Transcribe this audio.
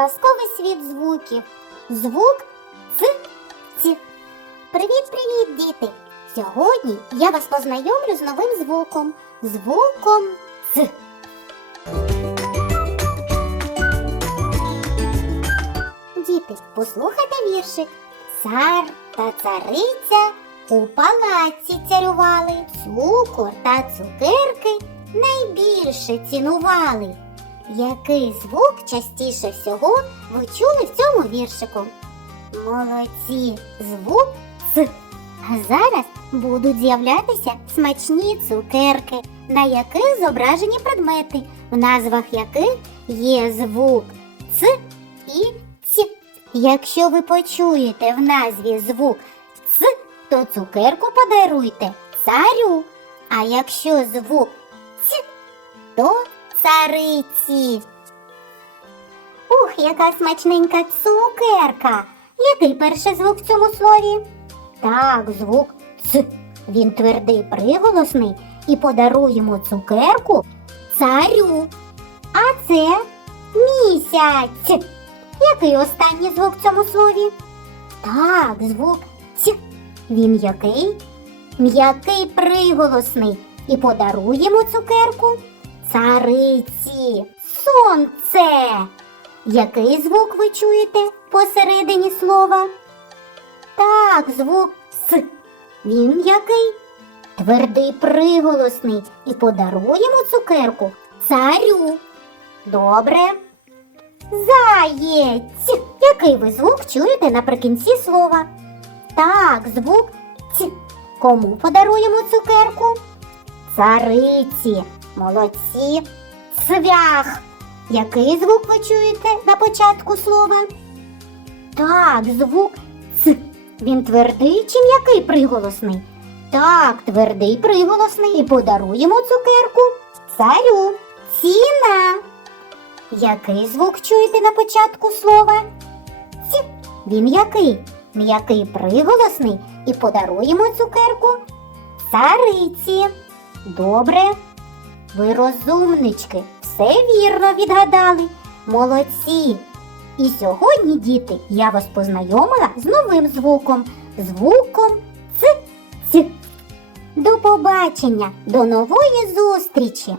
казковий світ звуків. Звук Ц. Ц. Привіт-привіт, діти! Сьогодні я вас познайомлю з новим звуком. Звуком Ц. Діти, послухайте віршик. Цар та цариця у палаці царювали, цукор та цукерки найбільше цінували. Який звук частіше всього ви чули в цьому віршику? Молодці, звук Ц. А зараз будуть з'являтися смачні цукерки, на яких зображені предмети, в назвах яких є звук Ц і Ц. Якщо ви почуєте в назві звук Ц, то цукерку подаруйте царю. А якщо звук Ц, то цариці. Ух, яка смачненька цукерка. Який перший звук в цьому слові? Так, звук Ц. Він твердий приголосний і подаруємо цукерку царю. А це місяць. Який останній звук в цьому слові? Так, звук Ц. Він який? М'який приголосний. І подаруємо цукерку цариці. Сонце. Який звук ви чуєте посередині слова? Так, звук С. Він який? Твердий приголосний. І подаруємо цукерку царю. Добре. Заєць. Який ви звук чуєте наприкінці слова? Так, звук Ц. Кому подаруємо цукерку? Цариці. Молодці. Цвях. Який звук ви чуєте на початку слова? Так, звук Ц. Він твердий чи м'який приголосний? Так, твердий приголосний. І подаруємо цукерку царю. Ціна. Який звук чуєте на початку слова? Ці. Він який? М'який приголосний. І подаруємо цукерку цариці. Добре. Ви розумнички, все вірно відгадали. Молодці. І сьогодні, діти, я вас познайомила з новим звуком. Звуком Ц. Ц. До побачення, до нової зустрічі!